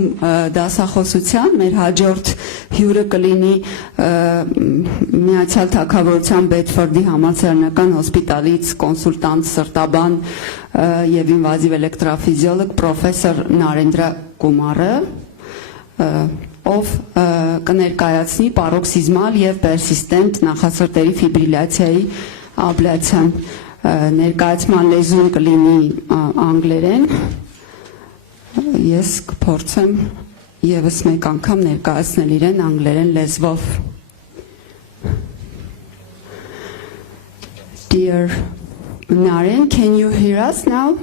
սկսում դասախոսության, մեր հաջորդ հյուրը կլինի Միացյալ Թագավորության Բեդֆորդի համալսարանական հոսպիտալից կոնսուլտանտ սրտաբան եւ ինվազիվ էլեկտրոֆիզիոլոգ պրոֆեսոր Նարենդրա Կումարը, ով կներկայացնի պարոքսիզմալ եւ պերսիստենտ նախասրտերի ֆիբրիլյացիայի աբլացիան։ Ներկայացման լեզուն կլինի անգլերեն։ Ես կփորձեմ եւս մեկ անգամ ներկայացնել իրեն անգլերեն լեզվով։ Dear Naren, can you hear us now?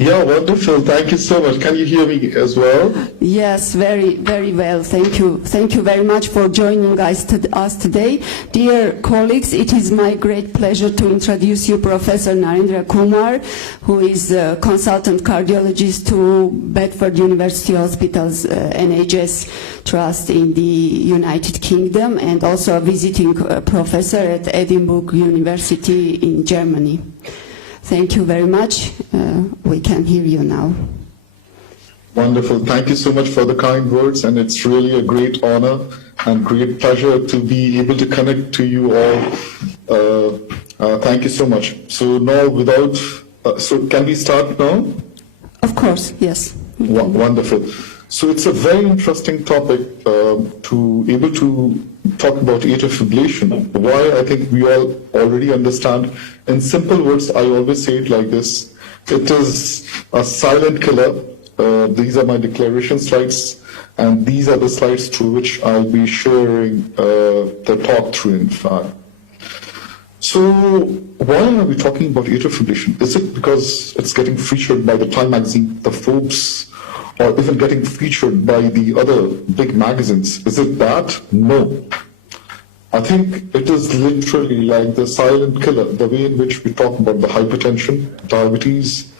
Yeah, wonderful. Thank you so much. Can you hear me as well? Yes, very, very well. Thank you. Thank you very much for joining us today. Dear colleagues, it is my great pleasure to introduce you Professor Narendra Kumar, who is a consultant cardiologist to Bedford University Hospital's NHS Trust in the United Kingdom, and also a visiting professor at Edinburgh University in Germany. Thank you very much. We can hear you now. Wonderful. Thank you so much for the kind words, and it's really a great honor and great pleasure to be able to connect to you all. Thank you so much. So now so can we start now? Of course, yes. Wonderful. So it's a very interesting topic to able to talk about atrial fibrillation. Why I think we all already understand. In simple words, I always say it like this. It is a silent killer. These are my declaration slides, and these are the slides through which I'll be sharing the talk through, in fact. So why are we talking about atrial fibrillation? Is it because it's getting featured by the Time magazine, the Forbes, or even getting featured by the other big magazines? Is it that? No. I think it is literally like the silent killer, the way in which we talk about the hypertension, diabetes,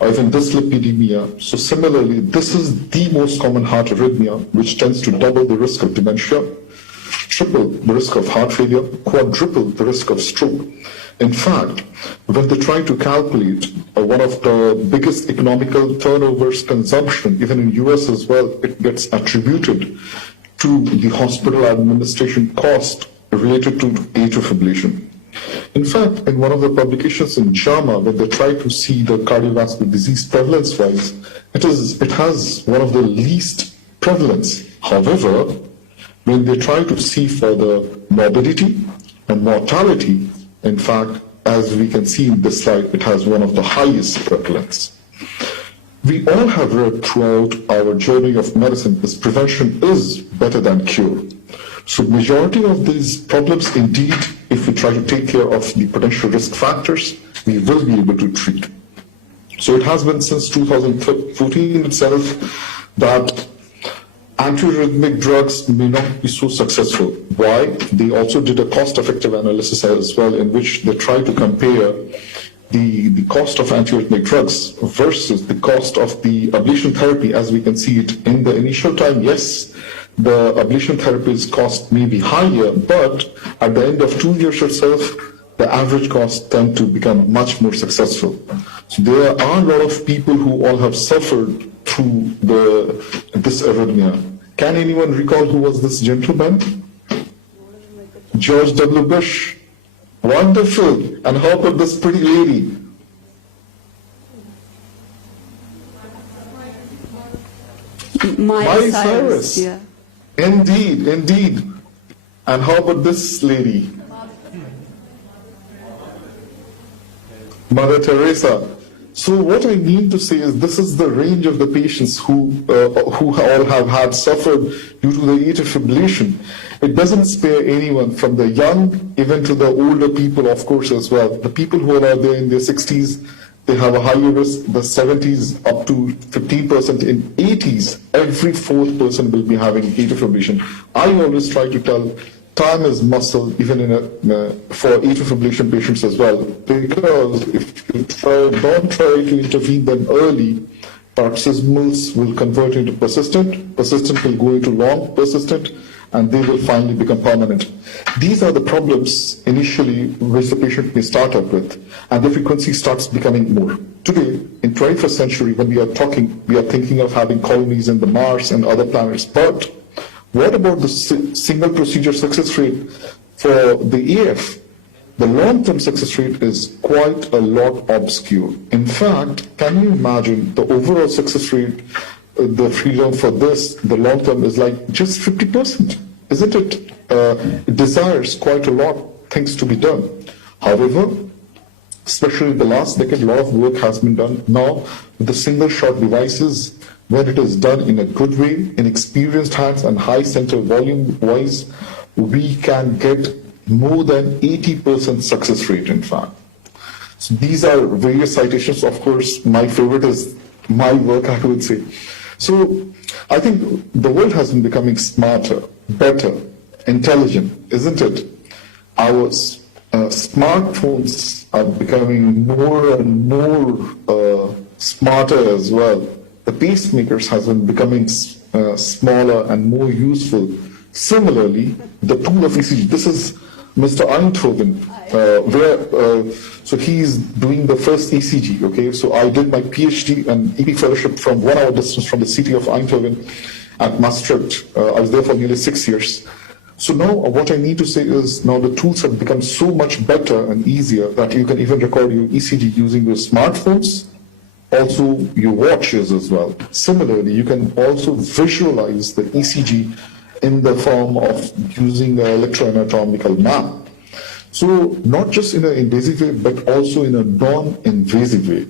or even dyslipidemia. So similarly, this is the most common heart arrhythmia, which tends to double the risk of dementia, triple the risk of heart failure, quadruple the risk of stroke. In fact, when they try to calculate one of the biggest economical turnovers consumption, even in US as well, it gets attributed to the hospital administration cost related to atrial fibrillation. In fact, in one of the publications in JAMA, when they try to see the cardiovascular disease prevalence-wise, it has one of the least prevalence. However, when they try to see for the morbidity and mortality, in fact, as we can see in this slide, it has one of the highest prevalence. We all have read throughout our journey of medicine that prevention is better than cure. So majority of these problems, indeed, if we try to take care of the potential risk factors, we will be able to treat. So it has been since 2014 itself that antiarrhythmic drugs may not be so successful. Why? They also did a cost-effective analysis as well, in which they try to compare the cost of antiarrhythmic drugs versus the cost of the ablation therapy. As we can see it in the initial time, yes, the ablation therapy's cost may be higher, but at the end of 2 years itself, the average cost tend to become much more successful. So there are a lot of people who all have suffered through this arrhythmia. Can anyone recall who was this gentleman? George W. Bush. Wonderful. And how about this pretty lady? Miley Cyrus. Yeah. Indeed, indeed. And how about this lady? Mother Teresa. So what I mean to say is this is the range of the patients who all have had suffered due to the atrial fibrillation. It doesn't spare anyone, from the young even to the older people, of course, as well. The people who are out there in their 60s, they have a higher risk. The 70s up to 15%. In 80s, every fourth person will be having atrial fibrillation. I always try to tell, time is muscle, even for atrial fibrillation patients as well. Because if you don't try to intervene them early, paroxysmals will convert into persistent, persistent will go into long persistent, and they will finally become permanent. These are the problems initially which the patient may start up with, and the frequency starts becoming more. Today, in 21st century, when we are talking, we are thinking of having colonies in the Mars and other planets, but what about the single procedure success rate for the AF? The long-term success rate is quite a lot obscure. In fact, can you imagine the overall success rate, the freedom for this, the long-term is like just 50%, isn't it? It desires quite a lot of things to be done. However, especially in the last decade, a lot of work has been done now with the single-shot devices, where it is done in a good way, in experienced hands and high center volume-wise, we can get more than 80% success rate, in fact. So these are various citations. Of course, my favorite is my work, I would say. So I think the world has been becoming smarter, better, intelligent, isn't it? Our smartphones are becoming more and more smarter as well. The pacemakers has been becoming smaller and more useful. Similarly, the tool of ECG, this is Mr. Eindhoven, so he's doing the first ECG, okay? So I did my PhD and EP fellowship from 1 hour distance from the city of Eindhoven at Maastricht. I was there for nearly 6 years. So now what I need to say is now the tools have become so much better and easier that you can even record your ECG using your smartphones, also your watches as well. Similarly, you can also visualize the ECG in the form of using an electroanatomical map. So not just in an invasive way, but also in a non-invasive way.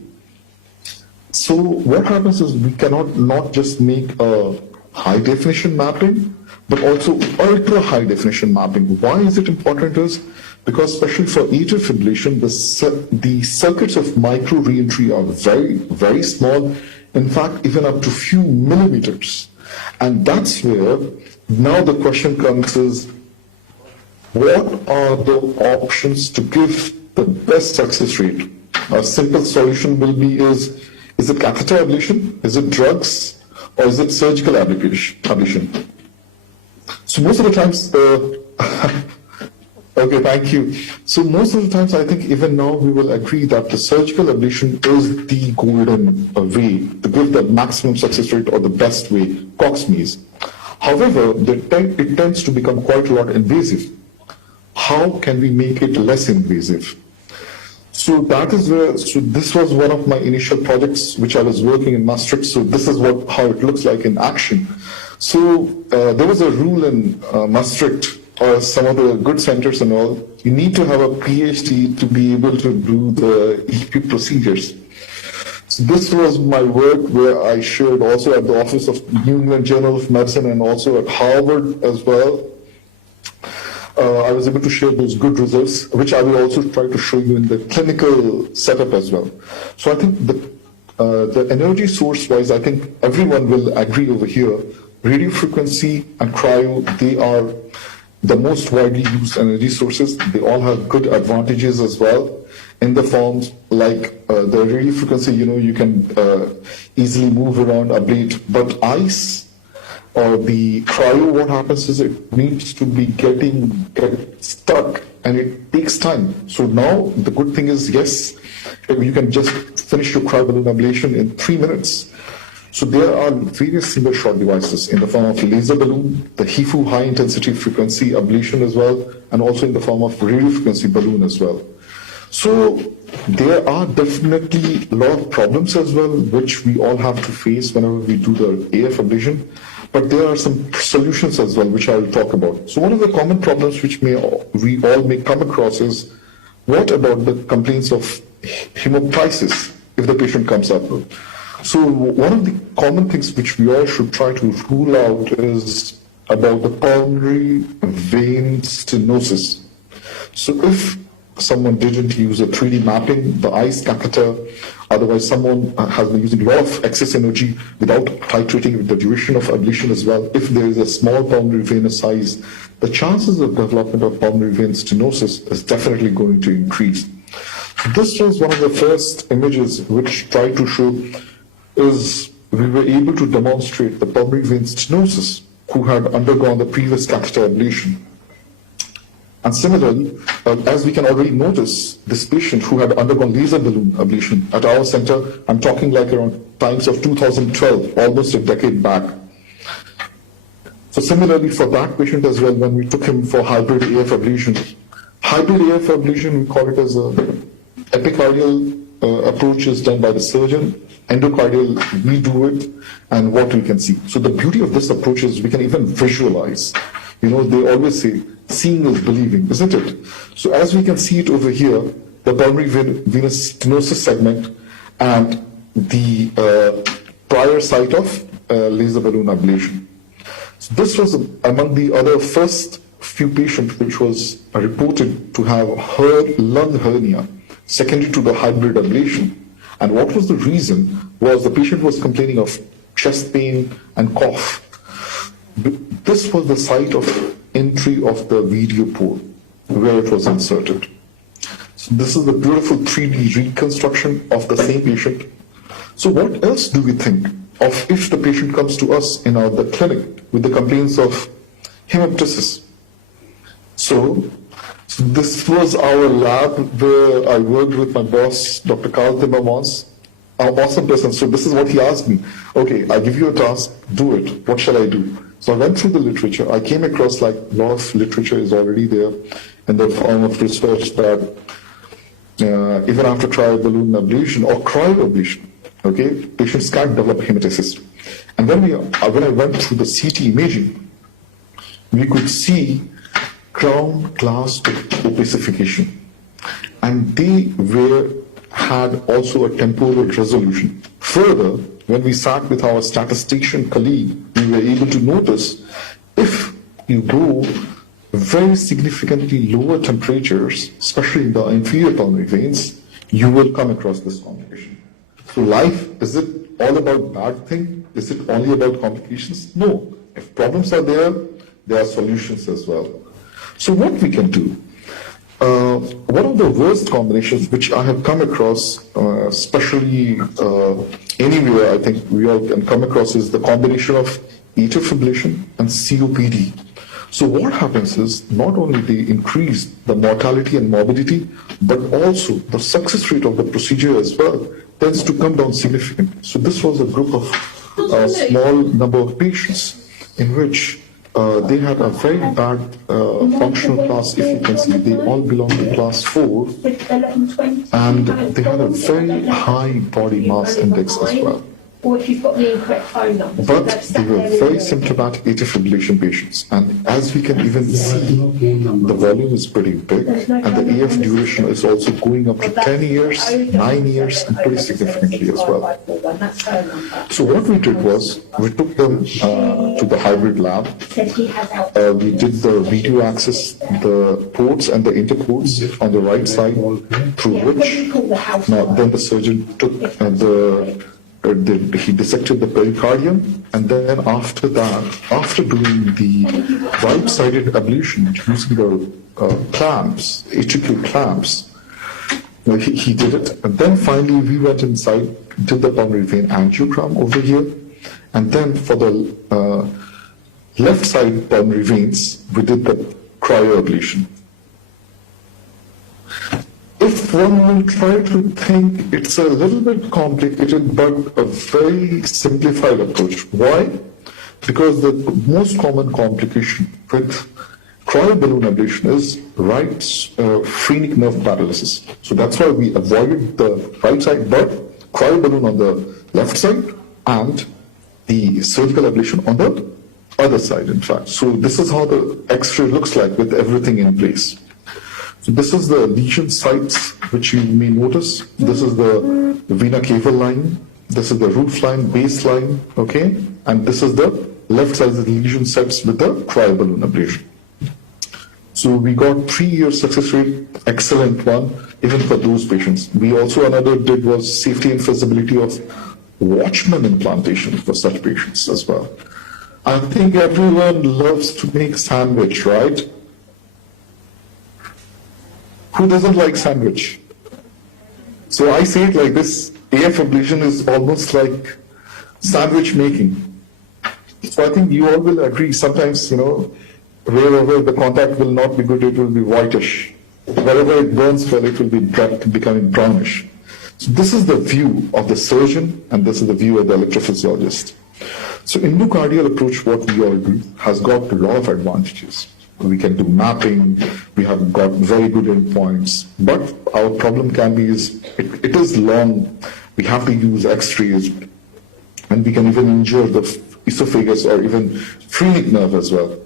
So what happens is we cannot not just make a high definition mapping, but also ultra high definition mapping. Why is it important is because especially for atrial fibrillation, the circuits of micro reentry are very, very small, in fact, even up to few millimeters. And that's where now the question comes is, what are the options to give the best success rate? A simple solution will be is it catheter ablation, is it drugs, or is it surgical ablation? So most of the times, okay, thank you. So most of the times I think even now we will agree that the surgical ablation is the golden way to give the maximum success rate or the best way, Cox means. However, it tends to become quite a lot invasive. How can we make it less invasive? So that is where, so this was one of my initial projects which I was working in Maastricht. So this is how it looks like in action. So there was a rule in Maastricht or some of the good centers and all, you need to have a PhD to be able to do the EP procedures. So this was my work where I shared also at the office of New England Journal of Medicine and also at Harvard as well. I was able to share those good results, which I will also try to show you in the clinical setup as well. So I think the energy source wise, I think everyone will agree over here, radio frequency and cryo, they are the most widely used energy sources. They all have good advantages as well in the forms like the radio frequency, you can easily move around, ablate, but ice or the cryo, what happens is it needs to be get stuck and it takes time. So now the good thing is, yes, you can just finish your cryoballoon ablation in 3 minutes. So there are various single shot devices in the form of laser balloon, the HIFU high intensity frequency ablation as well, and also in the form of radio frequency balloon as well. So there are definitely a lot of problems as well, which we all have to face whenever we do the AF ablation. But there are some solutions as well, which I will talk about. So one of the common problems which we all may come across is, what about the complaints of hemoptysis if the patient comes up? So one of the common things which we all should try to rule out is about the pulmonary vein stenosis. So if someone didn't use a 3D mapping, the ICE catheter, otherwise someone has been using a lot of excess energy without titrating with the duration of ablation as well, if there is a small pulmonary venous size, the chances of development of pulmonary vein stenosis is definitely going to increase. This was one of the first images which tried to show is we were able to demonstrate the pulmonary vein stenosis who had undergone the previous catheter ablation. And similarly, as we can already notice, this patient who had undergone laser balloon ablation at our center, I'm talking like around times of 2012, almost a decade back. So similarly for that patient as well, when we took him for hybrid AF ablation, we call it as a epicardial approach is done by the surgeon, endocardial, we do it, and what we can see. So the beauty of this approach is we can even visualize. You know, they always say, seeing is believing, isn't it? So as we can see it over here, the pulmonary venous stenosis segment and the prior site of laser balloon ablation. So this was among the other first few patients which was reported to have lung hernia secondary to the hybrid ablation. And what was the reason was the patient was complaining of chest pain and cough. This was the site of entry of the video port where it was inserted. So this is the beautiful 3D reconstruction of the same patient. So what else do we think of if the patient comes to us in the clinic with the complaints of hemoptysis? So this was our lab where I worked with my boss, Dr. Tatevik, an awesome person. So this is what he asked me. Okay, I give you a task, do it. What shall I do? So I went through the literature. I came across like a lot of literature is already there in the form of research that even after cryoballoon ablation or cryoablation, okay, patients can develop hemoptysis. And when I went through the CT imaging, we could see ground glass opacification, and they had also a temporal resolution. Further, when we sat with our statistician colleague, we were able to notice if you go very significantly lower temperatures, especially in the inferior pulmonary veins, you will come across this complication. So life, is it all about bad thing? Is it only about complications? No. If problems are there are solutions as well. So what we can do? One of the worst combinations which I have come across, especially anywhere I think we all can come across, is the combination of atrial fibrillation and COPD. So what happens is not only they increase the mortality and morbidity, but also the success rate of the procedure as well tends to come down significantly. So this was a group of a small number of patients in which they had a very bad functional class, if you can see. They all belong to class 4, and they had a very high body mass index as well. Or if you've got the incorrect phone number. But they were very symptomatic atrial fibrillation patients, and as we can even see, the volume is pretty big, and the AF duration is also going up to 10 years, 9 years, and pretty significantly as well. So what we did was, we took them to the hybrid lab. We did the video access, the ports and the interports on the right side, through which then the surgeon took he dissected the pericardium, and then after that, after doing the right-sided ablation using the clamps, atrial clamps, he did it. And then finally we went inside, did the pulmonary vein angiogram over here, and then for the left side pulmonary veins, we did the cryoablation. If one will try to think, it's a little bit complicated, but a very simplified approach. Why? Because the most common complication with cryoballoon ablation is right phrenic nerve paralysis. So that's why we avoided the right side, but cryoballoon on the left side and the surgical ablation on the other side, in fact. So this is how the X-ray looks like with everything in place. So this is the lesion sites which you may notice. This is the vena cava line. This is the roof line, base line, okay? And this is the left side of the lesion sites with the cryoballoon ablation. So we got 3-year success rate, excellent one, even for those patients. We also, another did was safety and feasibility of Watchman implantation for such patients as well. I think everyone loves to make sandwich, right? Who doesn't like sandwich? So I say it like this, AF ablation is almost like sandwich making. So I think you all will agree, sometimes, wherever the contact will not be good, it will be whitish. Wherever it burns well, it will be becoming brownish. So this is the view of the surgeon, and this is the view of the electrophysiologist. So endocardial approach, what we all do, has got a lot of advantages. We can do mapping, we have got very good endpoints, but our problem can be it is long, we have to use x-rays, and we can even injure the esophagus or even phrenic nerve as well.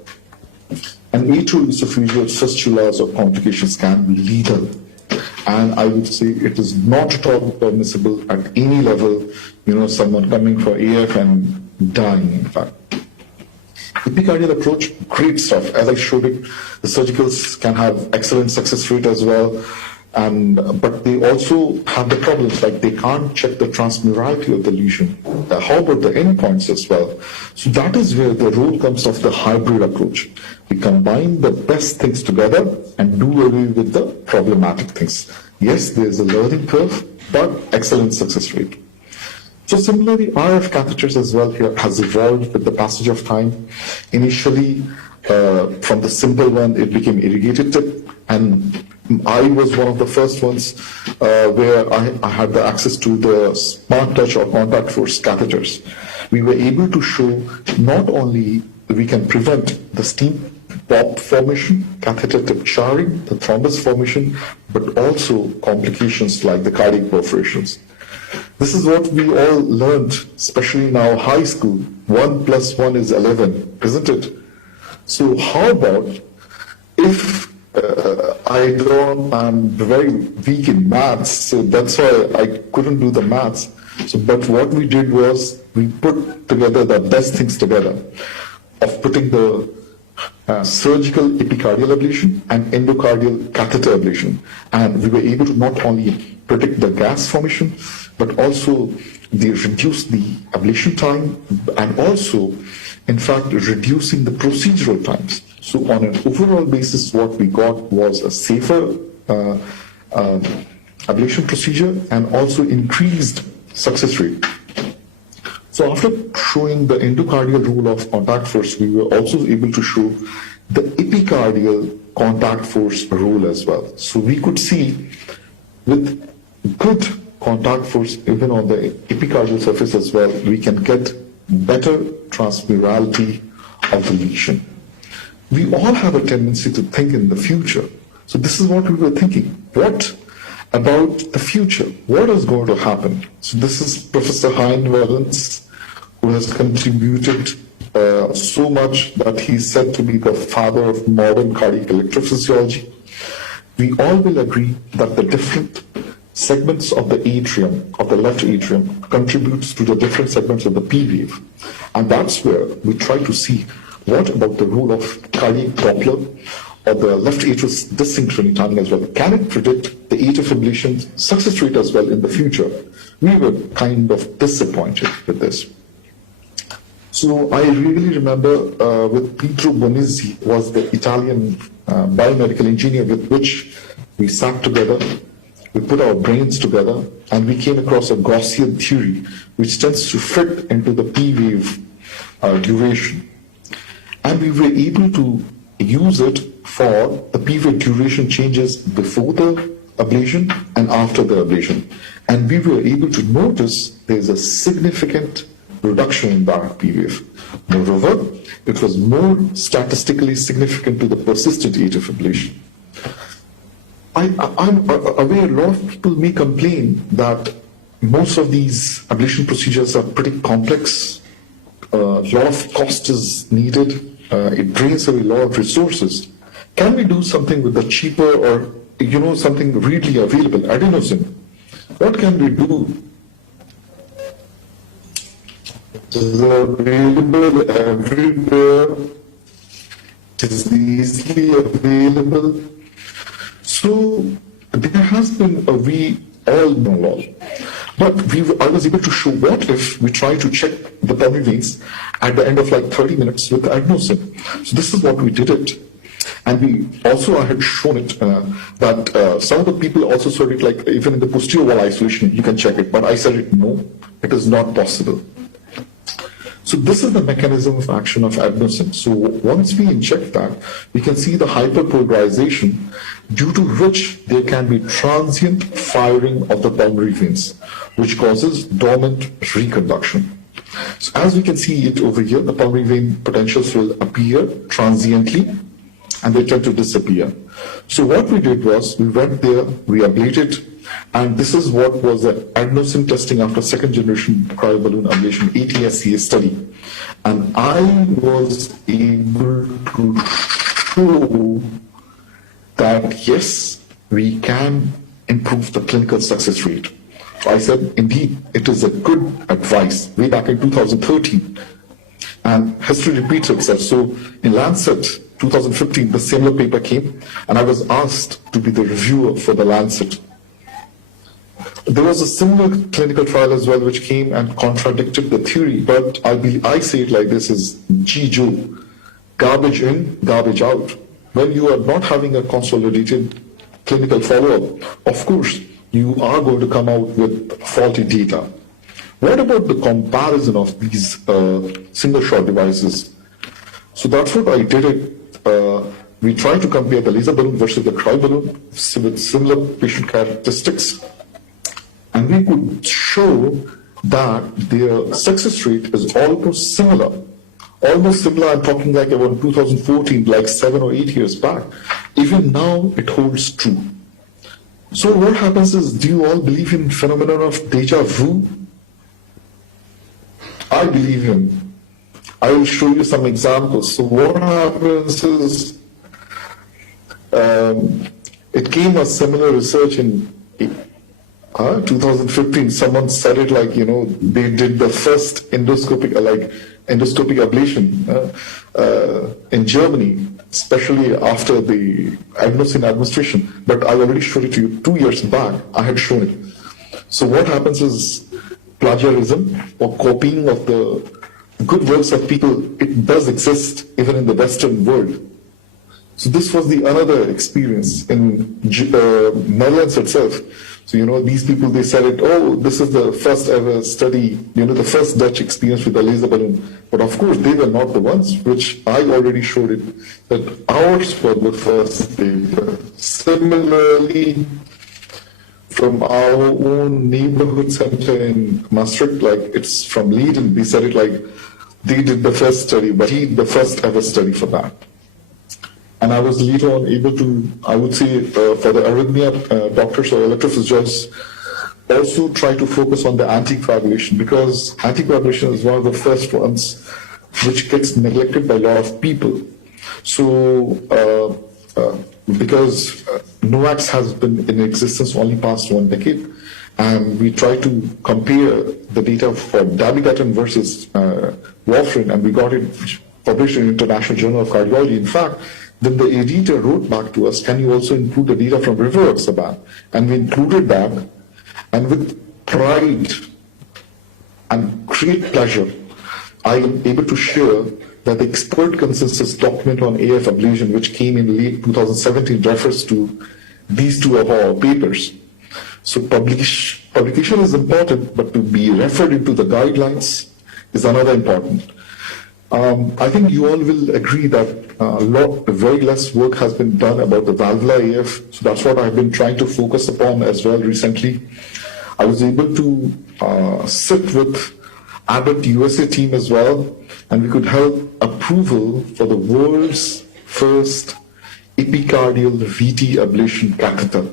And atrial esophageal fistulas or complications can be lethal. And I would say it is not at all permissible at any level, someone coming for AF and dying, in fact. Epicardial approach, great stuff. As I showed it, the surgicals can have excellent success rate as well. But they also have the problems, like they can't check the transmurality of the lesion. How about the endpoints as well? So that is where the role comes of the hybrid approach. We combine the best things together and do away with the problematic things. Yes, there's a learning curve, but excellent success rate. So similarly, RF catheters as well here has evolved with the passage of time. Initially, from the simple one, it became irrigated tip, and I was one of the first ones where I had the access to the smart touch or contact force catheters. We were able to show not only we can prevent the steam pop formation, catheter tip charring, the thrombus formation, but also complications like the cardiac perforations. This is what we all learned, especially in our high school. 1 + 1 is 11, isn't it? So how about if I'm very weak in maths, so that's why I couldn't do the maths. But what we did was we put together the best things together of putting the surgical epicardial ablation and endocardial catheter ablation. And we were able to not only predict the gas formation, but also reduce the ablation time, and also, in fact, reducing the procedural times. So on an overall basis, what we got was a safer ablation procedure and also increased success rate. So after showing the endocardial role of contact force, we were also able to show the epicardial contact force role as well. So we could see with good contact force, even on the epicardial surface as well, we can get better transmurality of the lesion. We all have a tendency to think in the future. So this is what we were thinking. What about the future? What is going to happen? So this is Professor Hein Wellens, who has contributed so much that he's said to be the father of modern cardiac electrophysiology. We all will agree that the different segments of the atrium, of the left atrium, contributes to the different segments of the P wave. And that's where we try to see what about the role of cardiac Doppler or the left atrial dysynchrony timing as well. Can it predict the atrial fibrillation success rate as well in the future? We were kind of disappointed with this. So I really remember with Pietro Bonizzi, was the Italian biomedical engineer with which we sat together. We put our brains together and we came across a Gaussian theory which tends to fit into the P wave duration. And we were able to use it for the P wave duration changes before the ablation and after the ablation. And we were able to notice there's a significant reduction in that P wave. Moreover, it was more statistically significant to the persistent atrial fibrillation. I'm aware a lot of people may complain that most of these ablation procedures are pretty complex. A lot of cost is needed. It drains away a lot of resources. Can we do something with the cheaper or something readily available, adenosine? What can we do? It is available everywhere. It is easily available. So there has been we all know, but I was able to show what if we try to check the pulmonary veins at the end of like 30 minutes with the adenosine. So this is what we did it. And I had shown it that some of the people also saw it like even in the posterior wall isolation, you can check it. But I said no, it is not possible. So this is the mechanism of action of adenosine. So once we inject that, we can see the hyperpolarization, due to which there can be transient firing of the pulmonary veins, which causes dormant reconduction. So as we can see it over here, the pulmonary vein potentials will appear transiently and they tend to disappear. So what we did was, we went there, we ablated, and this is what was the adenosine testing after second generation cryoballoon ablation, ATSCA study. And I was able to show that yes, we can improve the clinical success rate. So I said, indeed, it is a good advice way back in 2013. And history repeats itself. So in Lancet, 2015, the similar paper came, and I was asked to be the reviewer for the Lancet. There was a similar clinical trial as well, which came and contradicted the theory, but I say it like this is G-Joe, garbage in, garbage out. When you are not having a consolidated clinical follow-up, of course, you are going to come out with faulty data. What about the comparison of these single-shot devices? So that's what I did it. We tried to compare the laser balloon versus the cryoballoon with similar patient characteristics. And we could show that their success rate is almost similar. Almost similar, I'm talking like about 2014, like 7 or 8 years back. Even now, it holds true. So what happens is, do you all believe in phenomenon of deja vu? I believe in. I will show you some examples. So what happens is, it came as similar research in 2015. Someone said it like, they did the first endoscopic ablation in Germany, especially after the adenosine administration. But I already showed it to you 2 years back. I had shown it. So what happens is plagiarism or copying of the good works of people. It does exist even in the Western world. So this was the another experience in Netherlands itself. So, these people, they said it, this is the first ever study, the first Dutch experience with the laser balloon. But of course, they were not the ones, which I already showed it, that ours were the first data. Similarly, from our own neighborhood center in Maastricht, like it's from Leiden, they said it like, they did the first study, but he did the first ever study for that. And I was later on able to, I would say, for the arrhythmia doctors or electrophysiologists, also try to focus on the anticoagulation, because anticoagulation is one of the first ones which gets neglected by a lot of people. So, because NOACs has been in existence only past 1 decade, and we try to compare the data for dabigatran versus warfarin, and we got it published in International Journal of Cardiology. In fact, then the editor wrote back to us, can you also include the data from rivaroxaban? And we included that, and with pride and great pleasure, I am able to share that the expert consensus document on AF ablation, which came in late 2017, refers to these two of our papers. So publication is important, but to be referred into the guidelines is another important. I think you all will agree that very less work has been done about the valvular AF. So that's what I've been trying to focus upon as well recently. I was able to sit with Abbott USA team as well, and we could help approval for the world's first epicardial VT ablation catheter.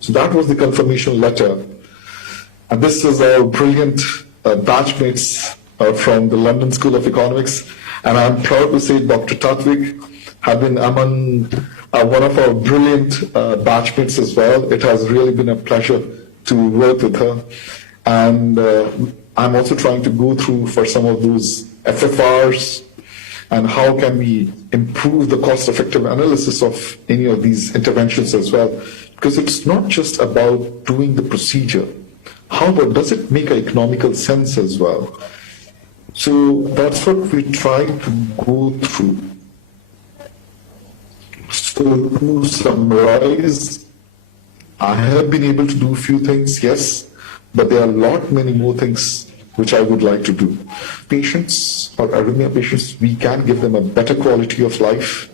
So that was the confirmation letter. And this is our brilliant batchmates from the London School of Economics. And I'm proud to say Dr. Tatevik have been among one of our brilliant batchmates as well. It has really been a pleasure to work with her. And I'm also trying to go through for some of those FFRs and how can we improve the cost-effective analysis of any of these interventions as well. Because it's not just about doing the procedure. How about, does it make economical sense as well? So that's what we try to go through. So to summarize, I have been able to do a few things, yes, but there are many more things which I would like to do. Patients or arrhythmia patients, we can give them a better quality of life.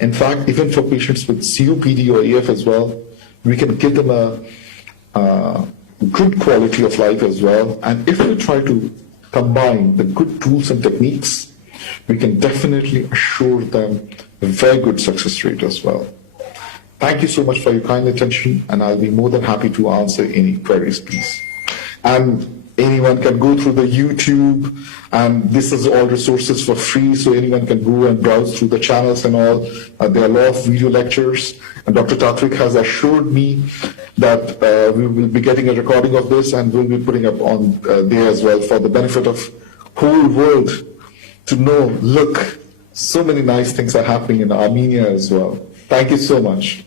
In fact, even for patients with COPD or AF as well, we can give them a good quality of life as well. And if we try to combine the good tools and techniques, we can definitely assure them a very good success rate as well. Thank you so much for your kind attention, and I'll be more than happy to answer any queries, please. And anyone can go through the YouTube, and this is all resources for free, so anyone can go and browse through the channels and all. There are a lot of video lectures, and Dr. Tatevik has assured me that we will be getting a recording of this, and we'll be putting up on there as well for the benefit of whole world to know, look, so many nice things are happening in Armenia as well. Thank you so much.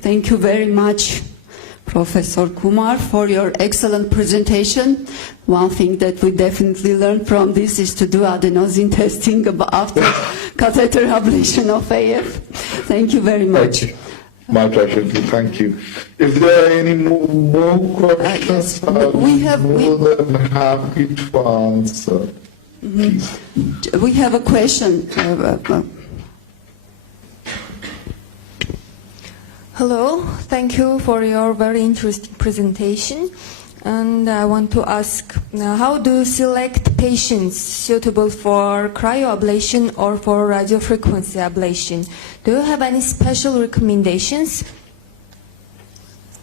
Thank you very much, Professor Kumar, for your excellent presentation. One thing that we definitely learned from this is to do adenosine testing after catheter ablation of AF. Thank you very much. Thank you. My pleasure. Thank you. If there are any more questions, we have more than happy to answer. Please. We have a question. Hello, thank you for your very interesting presentation. And I want to ask, how do you select patients suitable for cryoablation or for radiofrequency ablation? Do you have any special recommendations?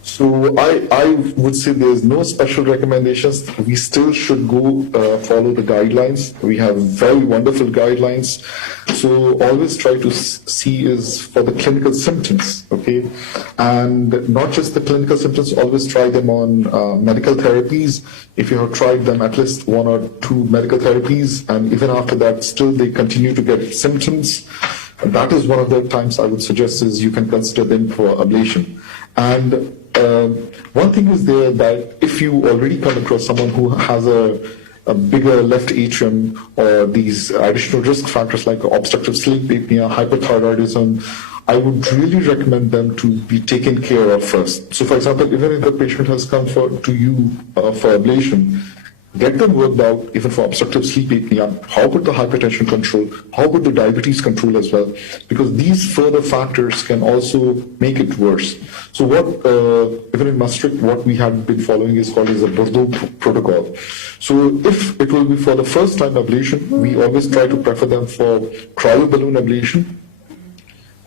So I would say there's no special recommendations. We still should go follow the guidelines. We have very wonderful guidelines. So always try to see is for the clinical symptoms, okay? And not just the clinical symptoms, always try them on medical therapies. If you have tried them at least 1 or 2 medical therapies, and even after that, still they continue to get symptoms, that is one of the times I would suggest is you can consider them for ablation. And one thing is there that if you already come across someone who has a bigger left atrium or these additional risk factors like obstructive sleep apnea, hyperthyroidism, I would really recommend them to be taken care of first. So for example, even if the patient has come to you for ablation, get them worked out even for obstructive sleep apnea. How about the hypertension control? How about the diabetes control as well? Because these further factors can also make it worse. So what, even in Maastricht, what we had been following is called as a Bordeaux protocol. So if it will be for the first time ablation, we always try to prefer them for cryoballoon ablation.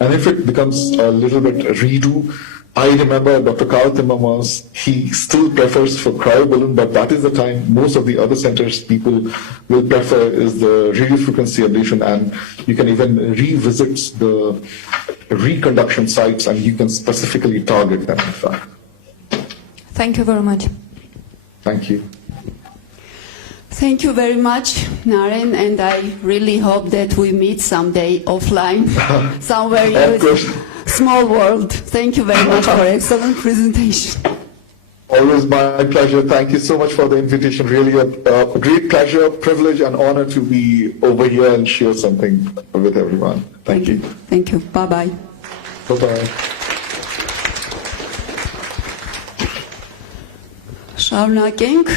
And if it becomes a little bit redo, I remember Dr. Timmermans, he still prefers for cryoballoon, but that is the time most of the other centers people will prefer is the radiofrequency ablation, and you can even revisit the reconduction sites and you can specifically target them, in fact. Thank you very much. Thank you. Thank you very much, Naren, and I really hope that we meet someday offline, somewhere in this small world. Thank you very much for excellent presentation. Always my pleasure. Thank you so much for the invitation. Really a great pleasure, privilege, and honor to be over here and share something with everyone. Thank you. Thank you. Bye-bye. Bye-bye. Շարունակենք